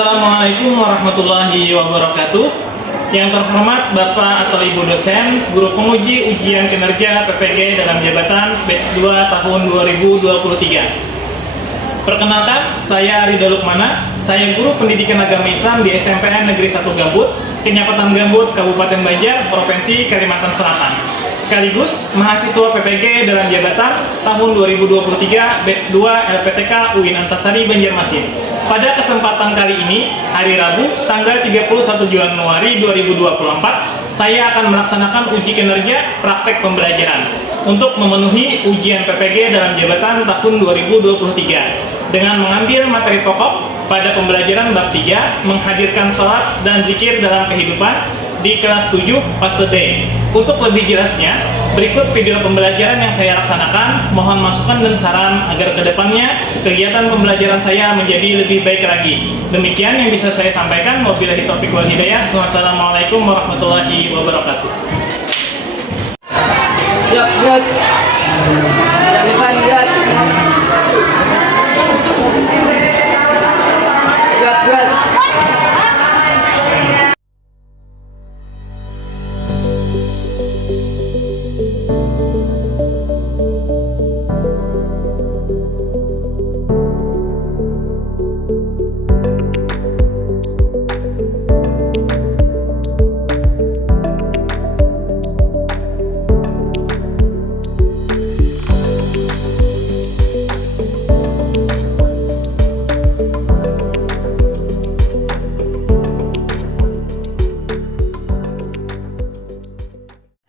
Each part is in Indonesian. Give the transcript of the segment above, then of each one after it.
Assalamualaikum warahmatullahi wabarakatuh. Yang terhormat Bapak atau Ibu dosen, guru penguji ujian kinerja PPG dalam jabatan batch 2 tahun 2023. Perkenalkan, saya Ridha Lukmana. Saya guru pendidikan agama Islam di SMPN Negeri 1 Gambut, Kecamatan Gambut, Kabupaten Banjar, Provinsi Kalimantan Selatan. Sekaligus mahasiswa PPG dalam jabatan tahun 2023 batch 2 LPTK UIN Antasari Banjarmasin. Pada kesempatan kali ini, hari Rabu, tanggal 31 Januari 2024, saya akan melaksanakan uji kinerja praktek pembelajaran untuk memenuhi ujian PPG dalam jabatan tahun 2023 dengan mengambil materi pokok pada pembelajaran bab 3, menghadirkan sholat dan zikir dalam kehidupan di kelas 7 fase D. Untuk lebih jelasnya, berikut video pembelajaran yang saya laksanakan. Mohon masukan dan saran agar kedepannya kegiatan pembelajaran saya menjadi lebih baik lagi. Demikian yang bisa saya sampaikan. Wabillahi taufiq wal hidayah. Wassalamualaikum warahmatullahi wabarakatuh. Berat.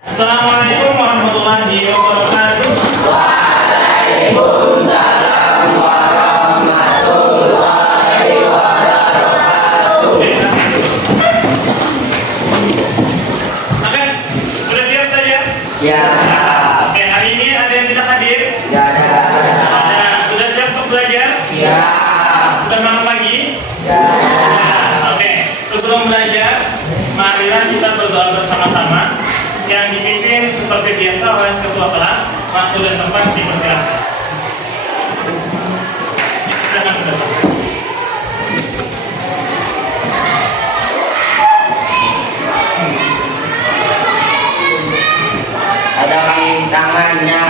Assalamualaikum warahmatullahi wabarakatuh. Waalaikumsalam warahmatullahi wabarakatuh. Oke, sudah siap saja? Ya. Oke, hari ini ada yang tidak hadir? Ya ada. Sudah siap untuk belajar? Ya. Sudah malam lagi? Ya. Oke, sebelum belajar, marilah kita berdoa bersama-sama. Yang dipimpin seperti biasa oleh ketua kelas. Waktu dan tempat dipersilakan. Silakan ke depan. Ada tangannya.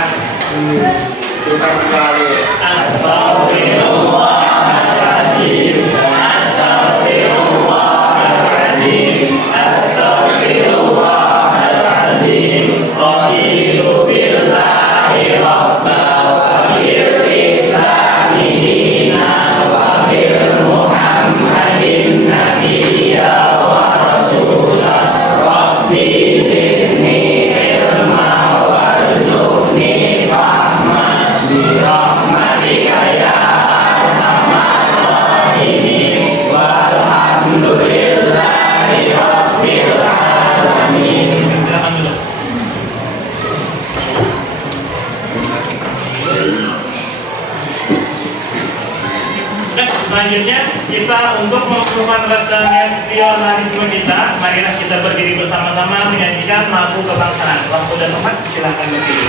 Tiba-tiba. Astagfirullahaladzim. Astagfirullahaladzim. Astagfirullahaladzim. Raditu billahi rabbal wa bil islami dinan wa bil muhammadin nabiyya wa rasulah. Rabbi zidni ilma warzuqni fahma bi rahmatika ya arhamar rahimin. Walhamdulillahi rabbil alamin. Silakan dulu. Selanjutnya kita untuk mengumpulkan rasa nasionalisme kita, marilah kita berdiri bersama-sama menyanyikan lagu kebangsaan. Waktu dan tempat silakan berdiri.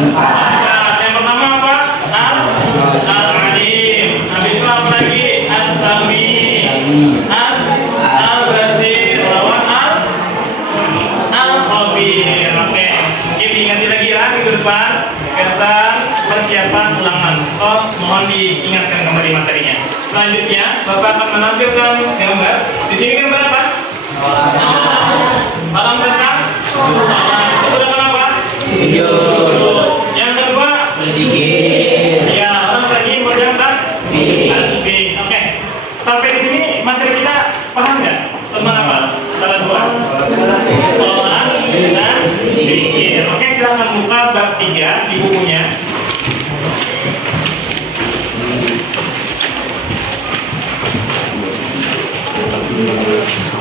Yang pertama apa? Al-Alim. Habis itu apa lagi? As-Sami. Al-Basir. Lawan Al-Khabir. Oke. Mungkin diingat lagi ya minggu depan. Kesan persiapan ulangan. Oh, mohon diingatkan kembali materinya. Selanjutnya, Bapak akan menampilkan gambar. Di sini gambar apa? Alam tentang itu dengan apa? Yang kedua, ya, orang lagi model tasbih. Oke. Sampai di sini materi kita paham nggak? Tentang apa? Salah dua. Sholat dan zikir. Oke, silakan buka bab 3 di bukunya.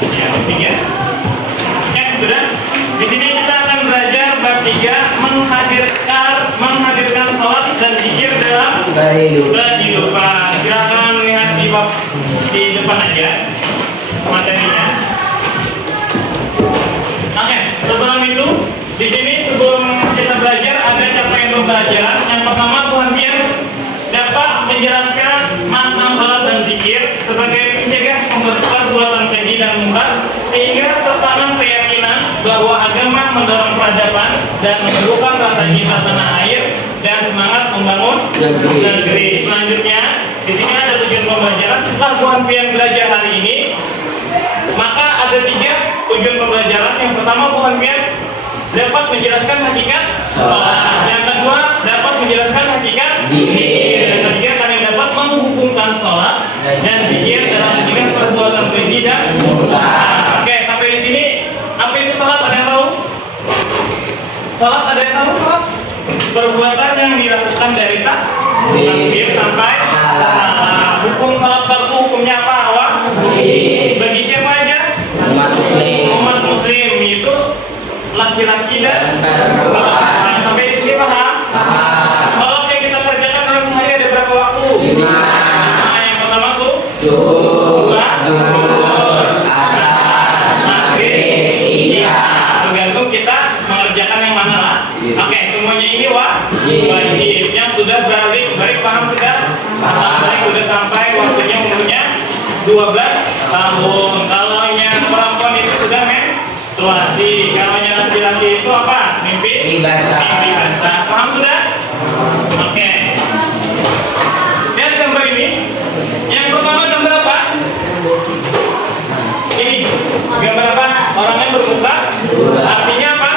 Ya, bab 3. Ya, sudah. Di sini kita akan belajar bab 3 menghadirkan sholat dan zikir dalam kehidupan. Silakan lihat di bab di depan aja materinya. Oke, sebelum itu di sini sebelum kita belajar ada capaian pembelajaran. Yang pertama, Tuhan biar dapat menjelaskan makna sholat dan zikir sebagai penjaga perbuatan keji dan munkar sehingga tertanam keyakinan bahwa agama mendorong peradaban dan menumbuhkan rasa cinta tanah air dan semangat membangun negeri. Selanjutnya, di sini ada tujuan pembelajaran. Setelah Tuhan Pian belajar hari ini, maka ada 3 tujuan pembelajaran. Yang pertama, Tuhan Pian dapat menjelaskan hakikat sholat. Yang kedua, dapat menjelaskan hakikat zikir. Yang ketiga, kalian dapat menghubungkan sholat dan zikir dalam hakikat perbuatan keji dan munkar. Oke, sampai di sini apa itu sholat? Ada yang tahu? Sholat ada yang tahu? Sholat perbuatan yang dilakukan dari takbir sampai salam. Hukum sholat fardu hukumnya apa? Awal bagi siapa aja? Umat muslim itu laki-laki dan perempuan. Sampai di sini paham? Sholat yang kita kerjakan dalam sehari ada berapa waktu? 5. Yang pertama subuh, zuhur, asar, maghrib, isya. Tergantung kita mengerjakan yang mana lah. Oke, semuanya ini wajib. Yang sudah balik paham sudah? Balik sudah sampai waktunya umurnya 12 tahun. Kalau yang perempuan itu sudah menstruasi. Kalau yang laki-laki itu apa? Mimpi basah. Paham sudah? Oke. Lihat gambar ini. Yang pertama gambar apa? Ini gambar apa? Orangnya bermuka. Artinya apa?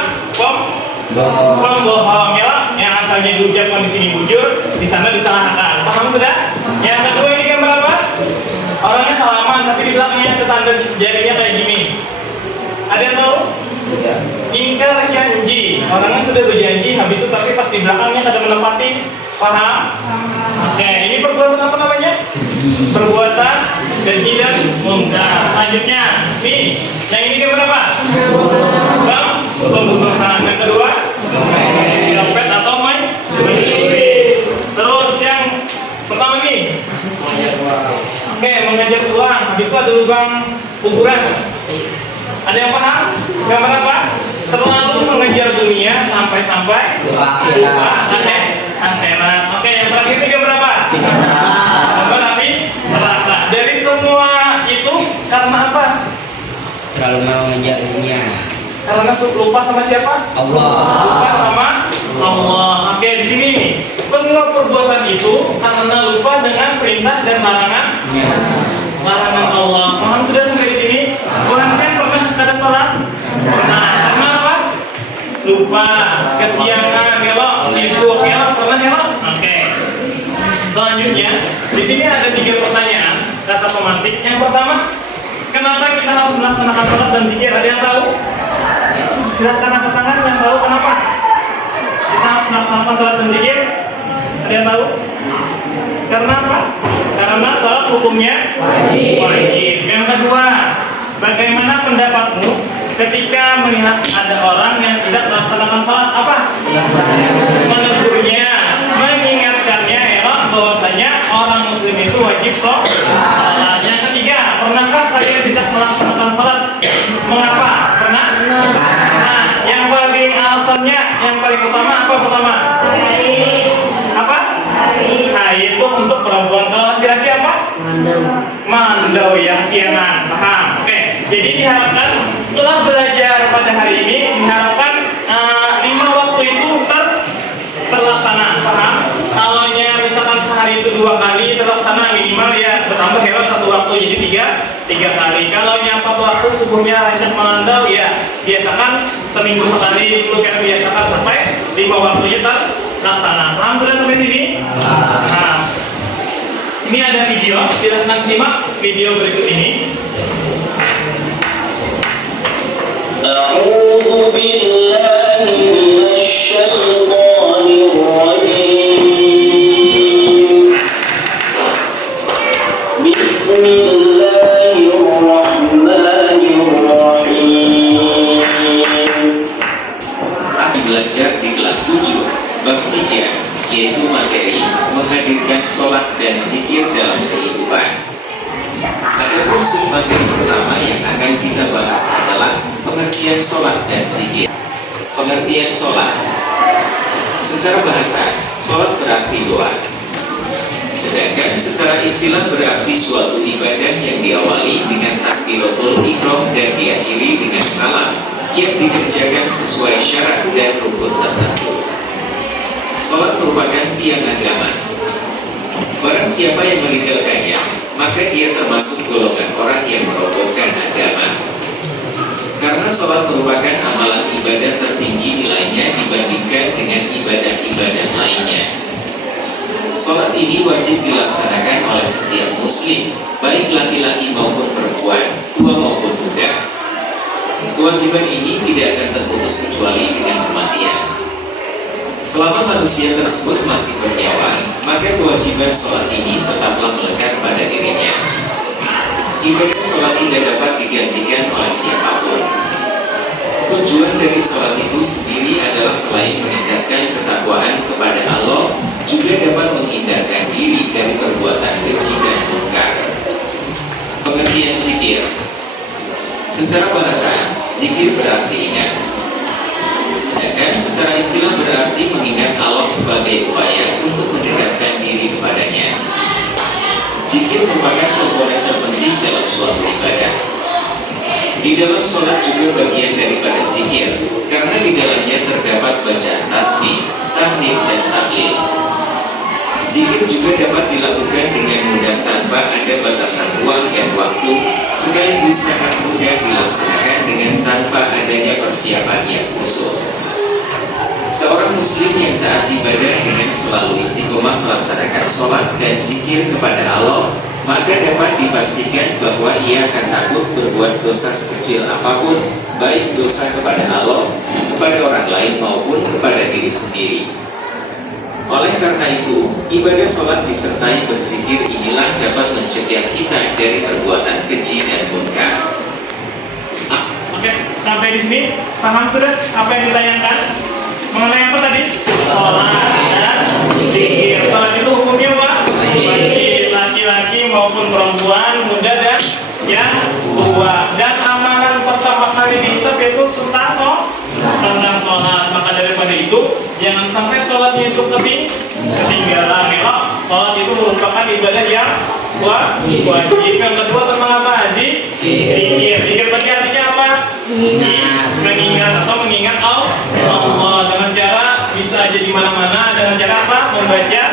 Pembohong ya. Yang asalnya diucapkan di sini bujur, di sana disalahkan. Paham sudah? Yang kedua ini gambar apa? Orangnya salaman tapi di belakangnya ada tanda jarinya kayak gini. Ada yang tahu? Ingkar janji. Orangnya sudah berjanji, habis itu tapi pas di belakangnya ada menepati. Paham? Oke, ini perbuatan apa namanya? Perbuatan keji dan munkar. Selanjutnya, nih, yang ini gambar apa? Bang, pembunuhan. Yang kedua, dompet atau mencuri. Terus yang pertama nih, oke, mengajak uang. Habis itu ada lubang kuburan. Ada yang paham? Gambar apa? Terlalu mengejar dunia sampai-sampai lupa akhirat. Oke, yang terakhir ini gambar apa? Gambar api neraka. Dari semua itu karena apa? Terlalu mengejar dunia. Karena lupa sama siapa? Allah. Lupa sama Allah. Oke, di sini semua perbuatan itu karena lupa dengan perintah dan larangan Allah. Paham sudah sampai di sini? Tuhan kan pernah ada salat? Pernah. Karena apa? Lupa, kesiangan, gelok, sibuk, gelok, pernah gelok? Oke. Selanjutnya, di sini ada 3 pertanyaan kata pemantik. Yang pertama, kenapa kita harus melaksanakan salat dan zikir? Ada yang tahu? Silahkan angkat tangan yang tahu kenapa kita harus melaksanakan salat dan zikir. Ada yang tahu? Karena apa? Karena salat hukumnya wajib. Yang kedua, bagaimana pendapatmu ketika melihat ada orang yang tidak melaksanakan salat? Apa? Menegurnya, mengingatkannya ya bahwasanya orang muslim itu wajib salat. Yang ketiga, pernahkah kalian tidak melaksanakan salat? Mengapa? Pernah? Nah, yang paling alasannya yang paling utama apa pertama? Apa? Haid itu untuk perempuan. Kalau laki-laki apa? Mandau ya, kesiangan. Paham? Oke. Jadi diharapkan setelah belajar pada hari ini diharapkan 5 waktu itu terlaksana. Paham? Kalau misalkan sehari itu 2 kali terlaksana, minimal ya bertambah ya 1 waktu jadi 3 kali. Kalau 4 waktu subuhnya rancak mandau ya biasakan seminggu sekali dulu kan, biasakan sampai 5 waktunya terlaksana. Paham sudah sampai sini? Nah, ini ada video, silahkan simak video berikut ini. أعوذ بالله من الشيطان الرجيم بسم الله الرحمن الرحيم Masih belajar di kelas 7 bab 3, yaitu materi menghadirkan sholat dan zikir dalam kehidupan. Adapun materi pertama yang akan kita bahas adalah pengertian sholat dan zikir. Pengertian sholat. Secara bahasa, sholat berarti doa. Sedangkan secara istilah berarti suatu ibadah yang diawali dengan takbiratul ihram dan diakhiri dengan salam yang dikerjakan sesuai syarat dan rukun tertentu. Sholat merupakan tiang agama. Barang siapa yang meninggalkannya, maka dia termasuk golongan orang yang merobohkan agama. Karena sholat merupakan amalan ibadah tertinggi nilainya dibandingkan dengan ibadah-ibadah lainnya. Sholat ini wajib dilaksanakan oleh setiap muslim, baik laki-laki maupun perempuan, tua maupun muda. Kewajiban ini tidak akan terputus kecuali dengan kematian. Selama manusia tersebut masih bernyawa, maka kewajiban sholat ini tetaplah melekat pada dirinya. Ibadah sholat tidak dapat digantikan oleh siapapun. Tujuan dari sholat itu sendiri adalah selain meningkatkan ketakwaan kepada Allah, juga dapat menghindarkan diri dari perbuatan keji dan munkar. Pengertian zikir. Secara bahasa, zikir berarti ingat. Sedangkan secara istilah berarti mengingat Allah sebagai upaya untuk mendekatkan diri kepadanya. Zikir merupakan komponen terpenting dalam suatu ibadah. Di dalam sholat juga bagian daripada zikir, karena di dalamnya terdapat bacaan tasbih, tahmid, dan tahlil. Zikir juga dapat dilakukan dengan mudah tanpa ada batasan ruang dan waktu, sekaligus sangat mudah dilaksanakan dengan tanpa adanya persiapan yang khusus. Seorang muslim yang taat ibadah dengan selalu istiqomah melaksanakan sholat dan zikir kepada Allah, maka dapat dipastikan bahwa ia akan takut berbuat dosa sekecil apapun, baik dosa kepada Allah, kepada orang lain maupun kepada diri sendiri. Oleh karena itu, ibadah sholat disertai berzikir inilah dapat mencegah kita dari perbuatan keji dan munkar. Oke, sampai di sini paham sudah apa yang ditanyakan? Mengenai apa tadi? Sholat dan zikir. Sholat itu hukumnya apa? Bagi laki-laki maupun perempuan, muda dan yang tua. Dan amalan pertama kali dihisab yaitu tentang sholat. Maka daripada itu, jangan sampai sholatnya itu ketinggalan. Memang sholat itu merupakan ibadah yang wajib. Yang kedua tentang apa? Zikir. Zikir berarti artinya apa? Mengingat atau mengingat Allah dengan cara bisa aja di mana-mana, dengan cara apa? Membaca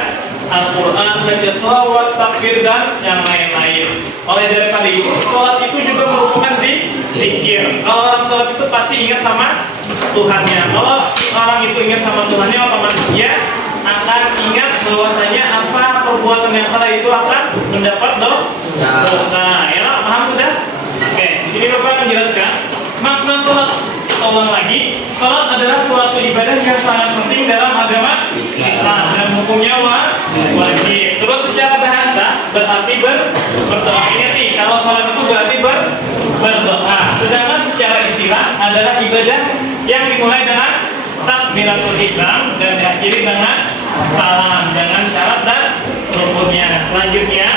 Al-Quran, baca sholawat, takbir dan yang lain-lain. Oleh daripada itu, sholat itu juga merupakan zikir. Kalau orang sholat itu pasti ingat sama Tuhannya. Kalau orang itu ingat sama Tuhannya, otomatis dia akan ingat bahwasanya apa perbuatan yang salah itu akan mendapat dosa. Ya, paham sudah? Oke, di sini Bapak menjelaskan makna sholat. Ulang lagi, sholat adalah suatu ibadah yang sangat penting dalam agama Islam dan hukumnya wajib. Terus secara bahasa berarti berdoa. Ingat nih, kalau sholat itu berarti berdoa. Sedangkan secara istilah adalah ibadah yang dimulai dengan takbiratul ihram dan diakhiri dengan salam dengan syarat dan rukunnya. Selanjutnya,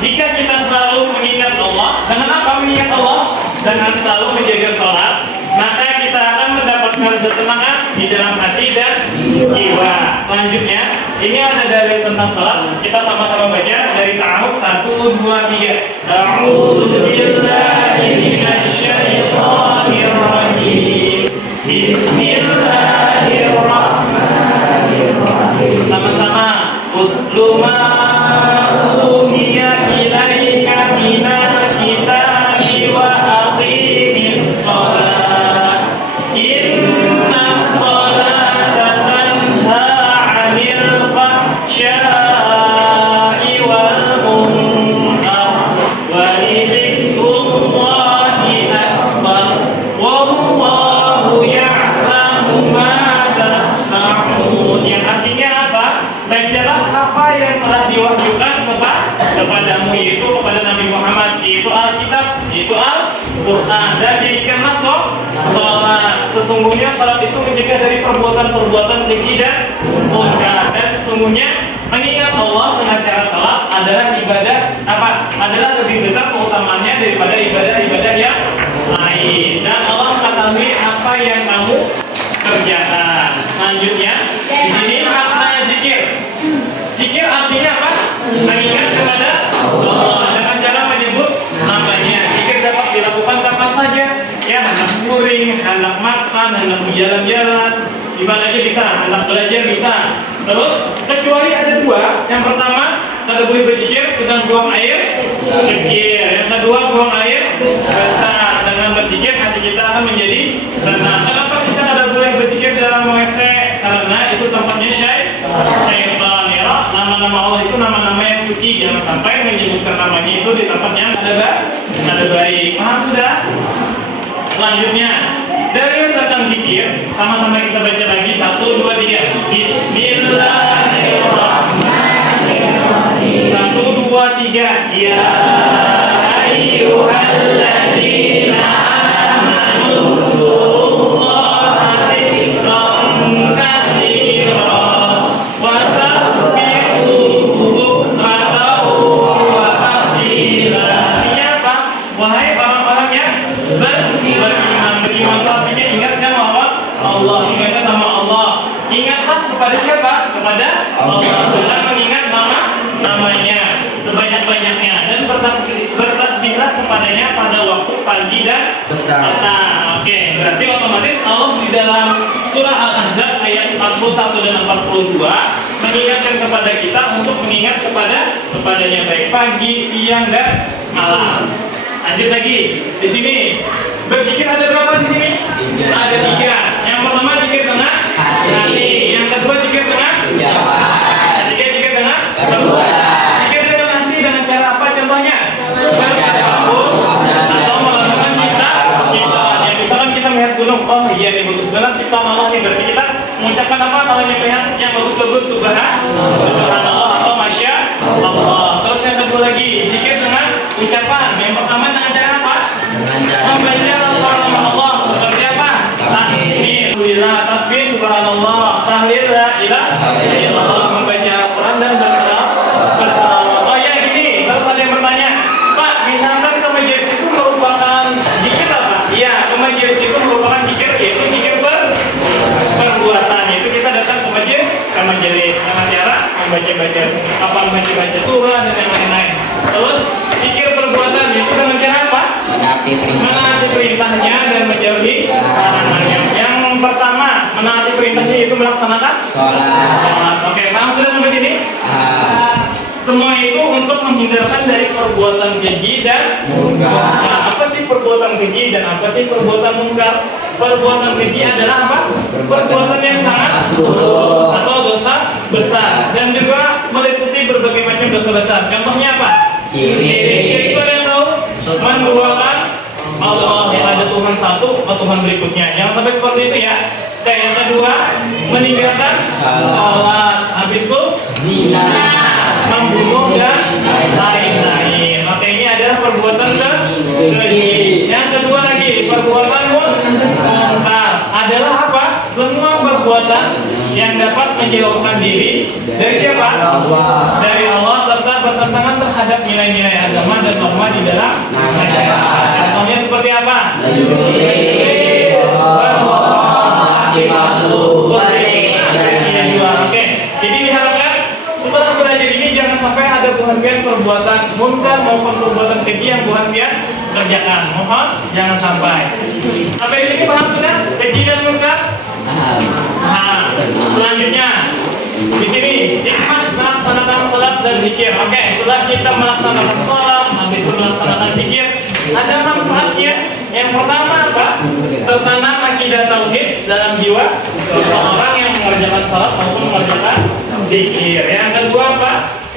jika kita selalu mengingat Allah, dengan apa mengingat Allah? Dengan selalu menjaga sholat, maka kita akan mendapat mendapatkan ketenangan di dalam hati dan jiwa. Selanjutnya, ini ada dalil tentang salat. Kita sama-sama baca dari ta'awudz 1, 2, 3. A'udzu billahi minasy syaithanir rajim. Bismillahirrahmanirrahim. Sama-sama. Utlu ma uhiya ilaika minal kitabi wa aqimis shalah. Innas sholata tanha 'anil fahsya'i wal munkar wa lidzikrullahi akbar. Wallahu ya'lamu ma tasna'un. Yang artinya apa? Bacalah apa yang telah diwahyukan kepadamu, yaitu kepada Nabi Muhammad, yaitu Alkitab, yaitu Al-Quran, dan jadikanlah sholat. Sesungguhnya sholat itu mencegah dari perbuatan-perbuatan keji dan munkar. Dan sesungguhnya mengingat Allah dengan cara sholat adalah ibadah adalah lebih besar keutamaannya daripada ibadah-ibadah yang lain. Dan Allah mengetahui apa yang kamu kerjakan. Selanjutnya, di sini makna zikir. Zikir artinya apa? Mengingat kepada Allah dengan cara menyebut namanya. Zikir dapat dilakukan kapan saja, ya, hendak touring, hendak makan, hendak berjalan-jalan, di mana aja bisa, hendak belajar bisa. Terus kecuali ada dua. Yang pertama, kita boleh berzikir sedang buang air kecil. Yang kedua, buang air besar. Dengan berzikir hati kita akan menjadi tenang. Kenapa kita tidak boleh berzikir dalam WC? Karena itu tempatnya syaitan, ya. Nama-nama Allah itu nama-nama yang suci. Jangan sampai menyebutkan namanya itu di tempat yang ada baik. Paham sudah? Selanjutnya, dari tentang zikir, sama-sama kita baca lagi 1, 2, 3. Bismillahirrahmanirrahim. 1, 2, 3. Ya ayyuhalladzina amanu dzkurullaha dzikran katsiran wa sabbihuhu bukratan wa asila. Artinya apa? Wahai orang-orang yang beriman itu artinya ingatkan Allah, ingatkan sama Allah. Ingatlah kepada siapa? Kepada Allah. Dan mengingat namanya sebanyak-banyaknya, dan bertasbihlah kepadanya pada waktu pagi dan petang. Oke, berarti otomatis Allah di dalam surah Al-Ahzab ayat 41 dan 42 mengingatkan kepada kita untuk mengingat kepadanya baik pagi, siang, dan malam. Lanjut lagi di sini. Berzikir ada berapa di sini? Ada 3. Yang pertama zikir tengah hati. Yang kedua zikir tengah ucapan. Ketiga zikir tengah perbuatan. Zikir dengan hati dengan cara apa contohnya? Bertadabbur atau melakukan ciptaan. Ya, misalkan kita melihat gunung, oh iya ini bagus banget ciptaan Allah nih. Berarti kita mengucapkan apa kalau melihat yang bagus-bagus? Subhanallah atau masya Allah. Terus yang kedua lagi zikir dengan ucapan. Yang pertama dengan cara apa? Membaca nama Allah seperti apa? Tahmid, tasbih, subhanallah, tahlil, la ilaha illallah, membaca Al-Quran dan bersalawat. Oh ya gini, terus ada yang bertanya, Pak, misalkan ke majelis itu merupakan zikir apa? Iya, ke majelis itu merupakan zikir, yaitu zikir perbuatan. Itu kita datang ke majelis dengan cara membaca surah dan yang lain-lain. Terus zikir perbuatan itu dengan cara apa? Menaati perintahnya dan menjauhi larangannya. Yang pertama, menaati perintahnya itu melaksanakan sholat. Oke, paham sudah sampai sini? Semua itu untuk menghindarkan dari perbuatan keji dan munkar. Apa sih perbuatan keji dan apa sih perbuatan munkar? Perbuatan keji adalah apa? Perbuatan yang sangat buruk atau dosa besar, dan juga meliputi berbagai macam dosa besar. Contohnya apa? Syirik. Ada yang tahu? Menduakan Allah yang ada Tuhan satu atau Tuhan berikutnya. Jangan sampai seperti itu ya. Dan yang kedua, meninggalkan salat. Habis itu zina, membunuh dan lain-lain. Oke, ini adalah perbuatan keji. Yang kedua lagi, perbuatan munkar adalah apa? Semua perbuatan yang dapat menjauhkan diri dari siapa? Dari Allah, serta bertentangan terhadap nilai-nilai agama dan norma di dalam masyarakat. Contohnya seperti apa? Oke, jadi diharapkan setelah belajar ini jangan sampai ada buhan-buhan perbuatan munkar maupun perbuatan keji yang buhan-buhan kerjakan. Mohon jangan sampai. Sampai di sini paham sudah keji dan munkar? Nah, selanjutnya di sini ikhlas melaksanakan salat dan zikir. Oke, setelah kita melaksanakan salat, habis itu melaksanakan zikir, ada manfaatnya. Yang pertama apa? Tertanam akidah tauhid dalam jiwa seseorang yang mengerjakan salat maupun mengerjakan zikir. Yang kedua apa?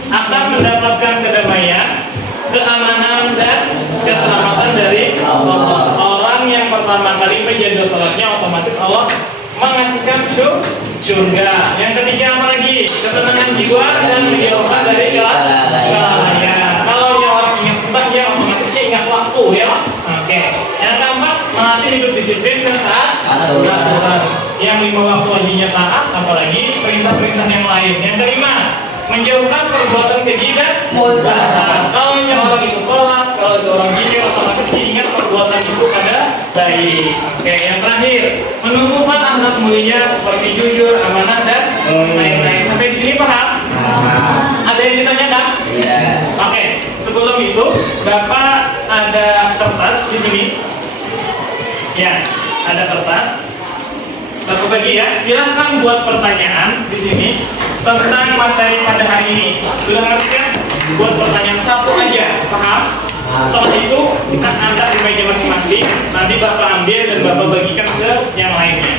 Akan mendapatkan kedamaian, keamanan dan keselamatan dari Allah. Orang yang pertama kali menjaga salatnya otomatis Allah mengasihkan surga. Yang ketiga apa lagi? Ketenangan jiwa dan menjauhkan dari kelalaian. Kalau yang orang ingat sembahyang otomatis dia ingat waktu ya. Oke. Yang keempat melatih hidup disiplin dan taat aturan. Yang lima waktu wajibnya taat, apalagi perintah-perintah yang lain. Yang kelima menjauhkan perbuatan keji dan munkar. Kalau yang orang itu sholat, kalau itu orang zikir, otomatis diingat perbuatan itu pada baik. Oke, yang terakhir menumbuhkan akhlak mulia seperti jujur, amanah dan lain-lain. Sampai di sini paham? Ada yang ditanyakan? Iya. Oke, sebelum itu Bapak ada kertas di sini. Ya, ada kertas. Bapak bagi ya. Silahkan buat pertanyaan di sini tentang materi pada hari ini. Sudah ngerti kan? Buat pertanyaan satu aja, paham? Setelah itu kita angkat di meja masing-masing. Nanti Bapak ambil dan Bapak bagikan ke yang lainnya.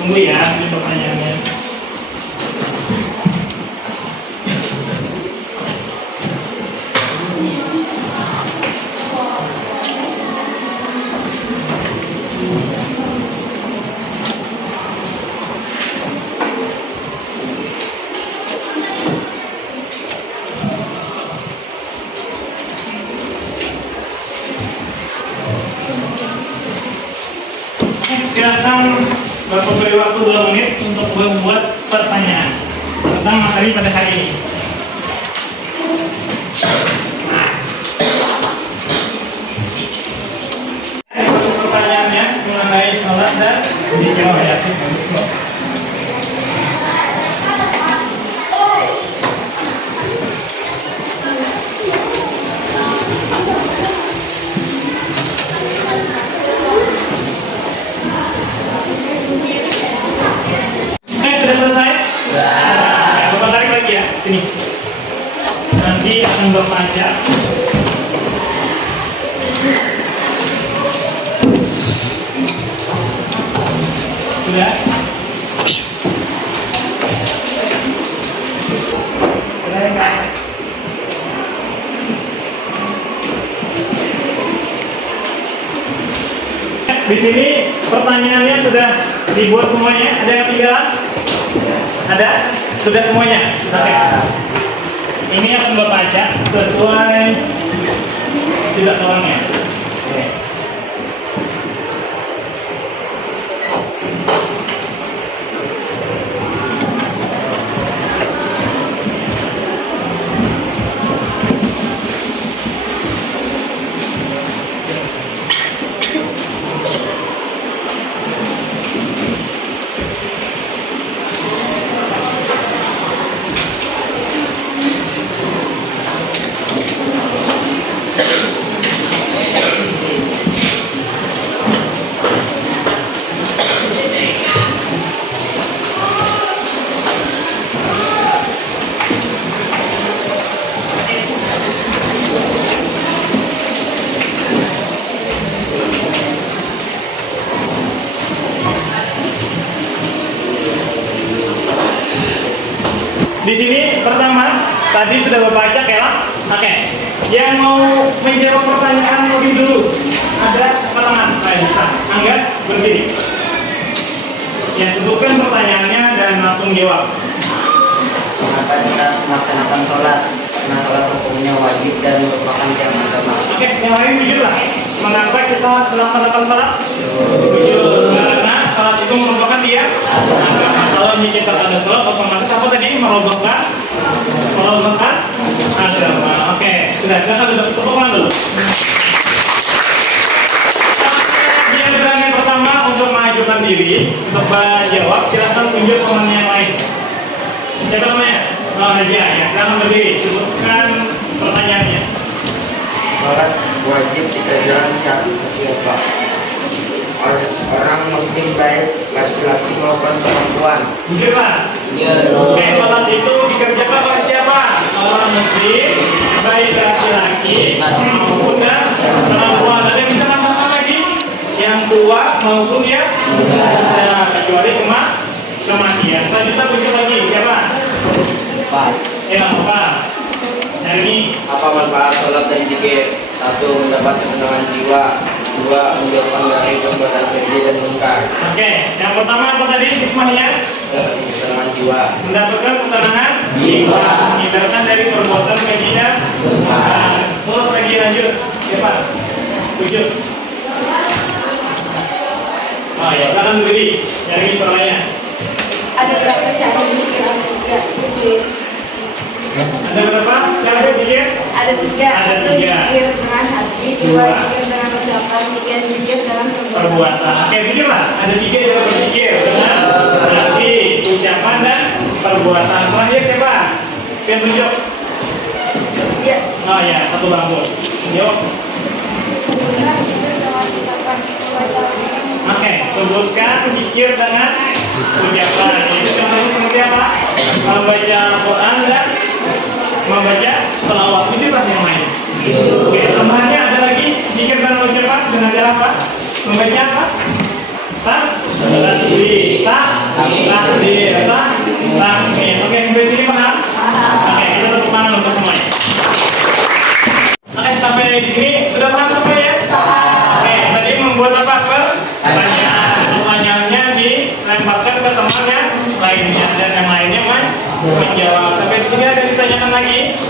Tunggu ya, ini pertanyaannya. Silakan Bapak beri waktu 2 menit untuk membuat pertanyaan tentang materi pada hari ini. Pertanyaannya mengenai salat dan zikir ya. Sudah selesai? Ya, Bapak tarik lagi ya, sini. Nanti akan Bapak ajak. Sudah? Sudah enggak? Di sini pertanyaannya sudah dibuat semuanya. Ada yang ketinggalan? Ada? Sudah semuanya? Oke. Ini akan Bapak baca sesuai tidak tolongnya. Oke. Di sini pertama tadi sudah Bapak baca ya. Oke. Yang mau menjawab pertanyaan lebih dulu ada pertanyaan bisa. Angga berdiri. Ya, sebutkan pertanyaannya dan langsung jawab. Kenapa kita melaksanakan sholat karena sholat hukumnya wajib dan merupakan tiang agama. Oke, yang lain jujur lah. Mengapa kita harus melaksanakan salat? Jujur, karena salat itu merupakan tiang agama. Kalau menciptakan salat, otomatis apa tadi? Merobohkan agama. Oke, sudah kita duduk tepuk tangan dulu. Diagram yang pertama untuk mengajukan diri untuk menjawab, silahkan tunjuk teman yang lain. Siapa namanya? Oh, Haja, ya. Silahkan berdiri. Sebutkan pertanyaannya. Sholat wajib dikerjakan siapa? Orang muslim baik laki-laki maupun perempuan. Jujur lah. Oke, sholat itu dikerjakan oleh siapa? Orang muslim, baik laki-laki maupun perempuan. Ada yang bisa nambahkan lagi? Yang tua maupun yang muda, kecuali kematian. Selanjutnya tunjuk lagi siapa? Pak, Ya, apa? Yang ini. apa manfaat sholat dan zikir? 1. Mendapat ketenangan jiwa. 2. Menjauhkan dari perbuatan keji dan munkar. Oke, yang pertama apa tadi hikmahnya? Ketenangan jiwa. Mendapatkan ketenangan jiwa, hindarkan dari perbuatan keji dan munkar. Terus lagi lanjut, siapa? 7. Oh ya, silakan berdiri. Yang ini soalnya. Ada berapa cara berpikir? Ada berapa cara berpikir? Ada tiga. Ada Satu tiga. zikir dengan hati, dua zikir dengan ucapan, tiga zikir dengan perbuatan. Perbuatan. Oke, pikir lah. Ada 3 cara berpikir dengan hati, ucapan dan perbuatan. Terakhir siapa? Yang tunjuk. Iya. Oh ya, satu bangku. Yuk. Sebutkan zikir dengan ucapan, perbuatan. Oke, sebutkan zikir dengan ucapan. Itu contohnya seperti apa? Membaca Al-Quran dan membaca selawat. Ini pas yang lain. Oke, tambahannya ada lagi zikir dan ucapan dengan cara apa? Membaca apa? Tasbih, tahmid, tahmid. Oke, sampai sini paham? Oke, kita tepuk tangan untuk semuanya. Oke, sampai di sini sudah paham sampai ya? Oke, tadi membuat apa? Pertanyaan. Pertanyaannya dilemparkan ke teman yang lainnya dan yang lainnya menjawab. Sampai di sini ada yang ditanyakan lagi?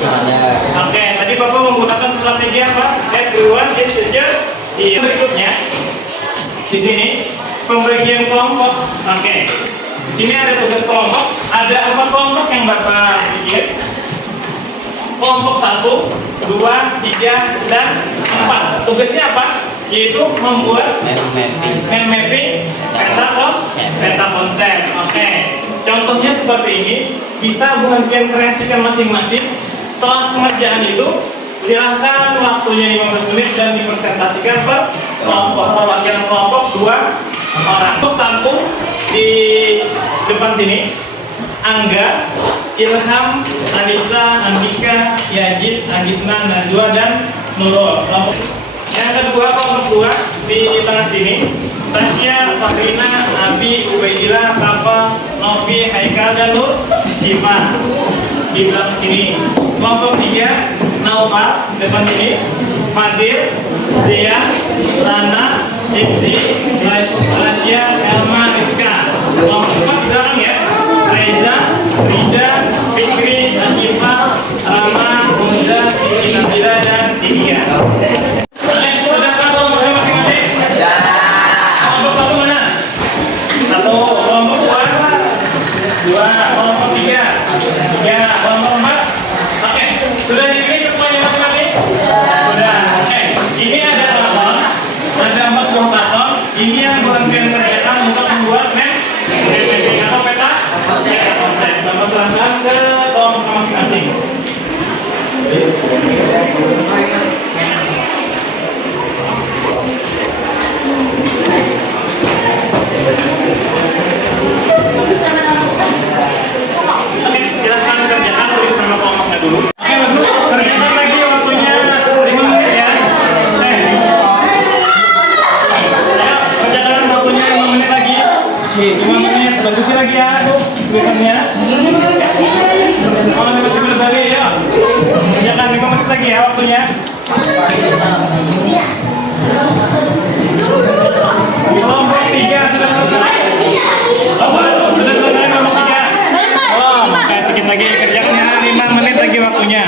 Oke, tadi Bapak menggunakan strategi apa? Everyone is teacher. Di berikutnya, di sini pembagian kelompok. Oke, di sini ada tugas kelompok. Ada 4 kelompok yang Bapak bikin. Kelompok 1, 2, 3, dan 4. Tugasnya apa? Yaitu membuat mind mapping peta konsep. Oke, contohnya seperti ini. Bisa kalian kreasikan masing-masing. Setelah pengerjaan itu, silahkan waktunya 15 menit dan dipresentasikan per kelompok. Perwakilan kelompok 2 orang. Kelompok 1 di depan sini. Angga, Ilham, Anissa, Andika, Yajid, Agisna, Najwa, dan Nurul. Yang kedua, kelompok 2 di tengah sini. Tasya, Fahrina, Abi, Ubaidillah, Kafa, Novi, Haikal, dan Nur Syifa di belakang sini. Kelompok 3 Naufal, depan sini. Fadil, Zia, Lana, Sipsi, Rasya, Elma, Rizka. Kelompok 4 di belakang ya. Reza, Rida, Fikri, Asyifa, Rama, Muda, Inabila, dan Tidia. Sudah kan kelompoknya masing-masing? Kelompok 1 mana? 1, kelompok 2, kelompok 3, kelompok 4. Oke, sudah dipilih semuanya masing-masing? Sudah, oke. Ini ada karton, ada 40 karton. Ini yang kalian kerjakan untuk membuat mapping atau peta konsep. Bapak serahkan ke kelompok masing-masing. Oke, silahkan kerjakan, tulis nama kelompoknya dulu. Oke, bagus. Kerjakan lagi waktunya 5 menit ya. Ayo, kerjakan waktunya 5 menit lagi. 5 menit, bagusin lagi ya tulisannya. Kalau masih belum balik, ya. Kerjakan 5 menit lagi ya waktunya. Kelompok 3 sudah selesai. Sudah selesai kelompok 3. Oh, oke, sedikit lagi kerjakannya 5 menit lagi waktunya.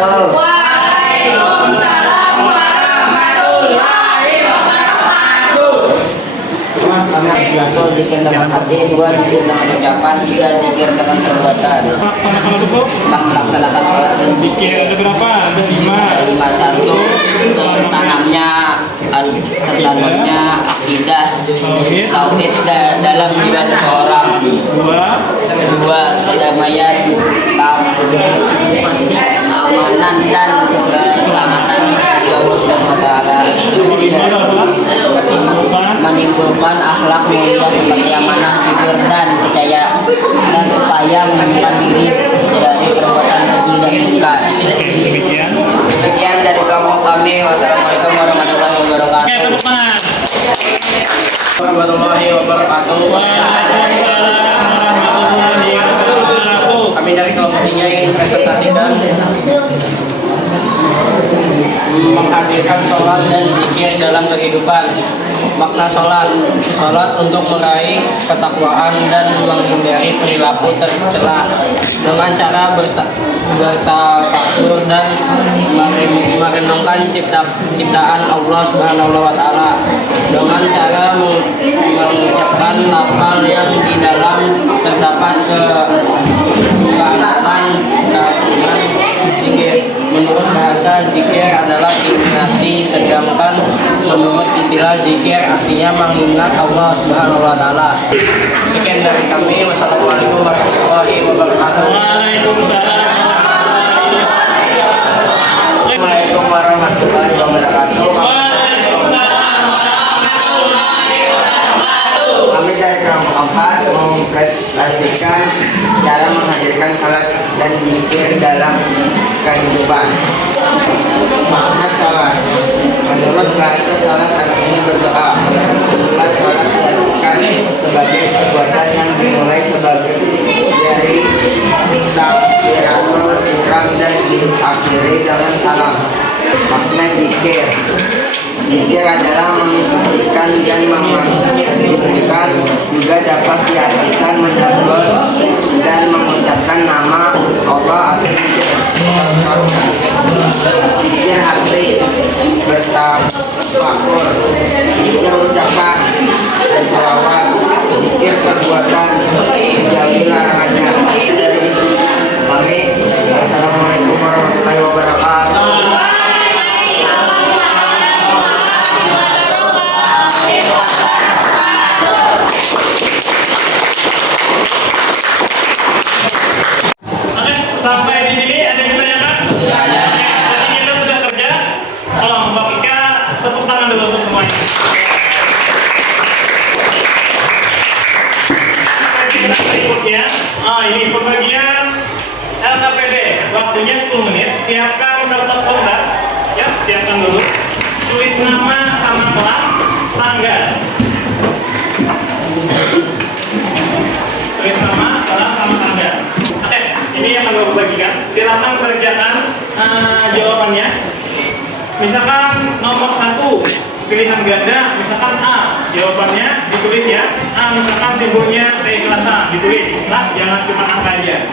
wabarakatuh. Waalaikumsalam warahmatullahi wabarakatuh. Satu, zikir dengan hati. Dua, zikir dengan ucapan. Tiga, zikir dengan perbuatan. Sama-sama dulu. Melaksanakan sholat dan Zikir zikir. ada berapa? Ada 5. Lima, satu, tertanamnya akidah tauhid dalam jiwa seseorang. 2. Kedua, kedamaian, keamanan dan keselamatan di Allah Subhanahu wa taala. Menimbulkan akhlak mulia seperti amanah, jujur dan percaya, dan upaya menemukan diri dari perbuatan keji dan munkar. Oke, demikian. Demikian dari kelompok kami. Wassalamualaikum warahmatullahi wabarakatuh. Oke, tepuk tangan. Warahmatullahi wabarakatuh. Waalaikumsalam warahmatullahi wabarakatuh. Kami dari kelompok 3 ingin presentasikan menghadirkan sholat dan zikir dalam kehidupan. Makna sholat untuk meraih ketakwaan dan menghindari perilaku tercela dengan cara bertafakur dan merenungkan ciptaan Allah Subhanahu wa taala dengan cara mengucapkan lafal yang di dalam terdapat keagamaan zikir. Menurut bahasa zikir adalah diingati, sedangkan menurut istilah zikir artinya mengingat Allah Subhanahu wa taala. Sekian dari kami. Wassalamualaikum warahmatullahi wabarakatuh. Waalaikumsalam. Assalamualaikum warahmatullahi wabarakatuh. Kami dari kelompok 4 mempresentasikan cara menghadirkan salat dan zikir dalam kehidupan. Makna salat. Menurut bahasa salat artinya berdoa. Menurut salat diartikan sebagai perbuatan yang dimulai dari takbiratul ihram dan diakhiri dengan salam. Makna zikir. Zikir adalah mensucikan dan mengagungkan, juga dapat diartikan menyebut dan mengucapkan nama Allah atau zikir hati, bertafakur, zikir ucapan dan sholawat, zikir perbuatan, menjauhi larangannya. Dari kami, assalamualaikum warahmatullahi wabarakatuh. Sampai di sini ada yang ditanyakan? Tadi kita sudah kerja. Tolong Mbak Ika tepuk tangan dulu untuk semuanya. Kita berikutnya, ini pembagian LKPD. Waktunya 10 menit. Siapkan kertas kontak. Ya, siapkan dulu. Tulis nama sama kelas, tanggal. Tulis nama, kelas sama tanggal. Ini yang akan gue bagikan. Silakan kerjakan jawabannya. Misalkan nomor 1 pilihan ganda, misalkan A, jawabannya ditulis ya. A misalkan timbulnya dari kelas A, ditulis. Nah, jangan cuma angka aja.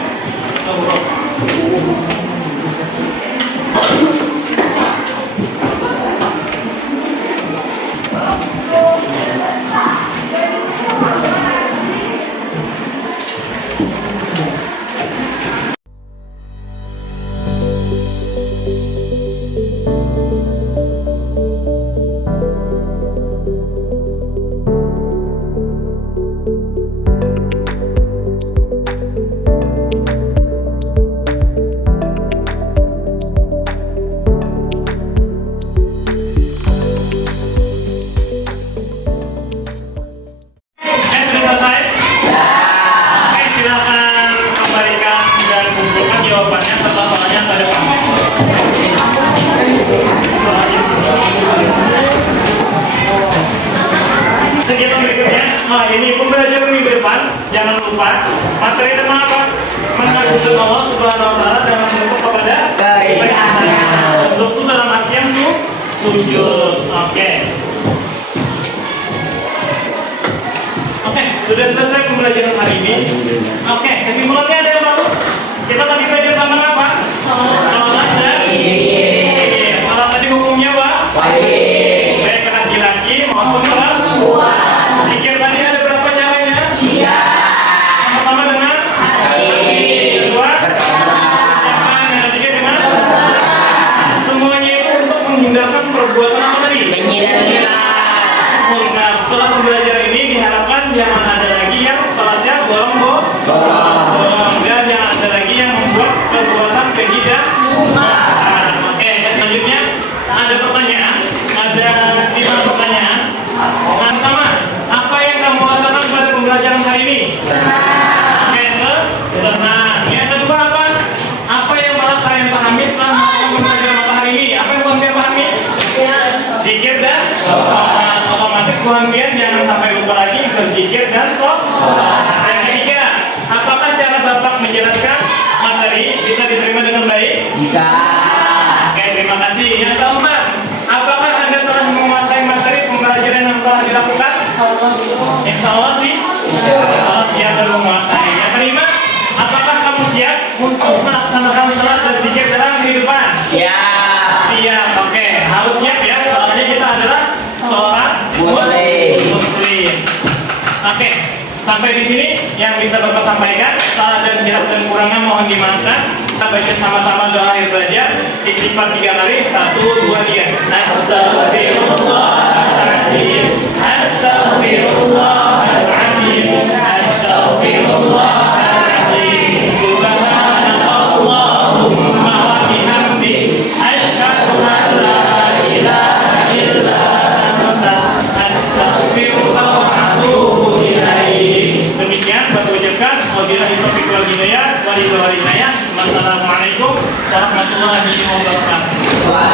Jangan lupa materi tentang apa? Mengagungkan Allah Subhanahu wa taala dalam bentuk kepada beribadah. Bentuk dalam artian sujud. Oke, sudah selesai pembelajaran hari ini. Oke, kesimpulannya ada yang baru? Kita tadi belajar tentang apa? Salat dan Sampai di sini yang bisa Bapak sampaikan, salah dan hilaf dan kurangnya mohon dimaafkan. Kita baca sama-sama doa akhir belajar. Istighfar 3 kali. 1, 2, 3. Astaghfirullahaladzim. Astaghfirullahaladzim. Astaghfirullahaladzim. Subhanallahumma wa bihamdi. Asyhadu an la ilaha illa anta. Astaghfirullah wa atubu ilaih. Demikian Bapak ucapkan wabillahi taufiq wal hidayah. Wassalamualaikum warahmatullahi wabarakatuh.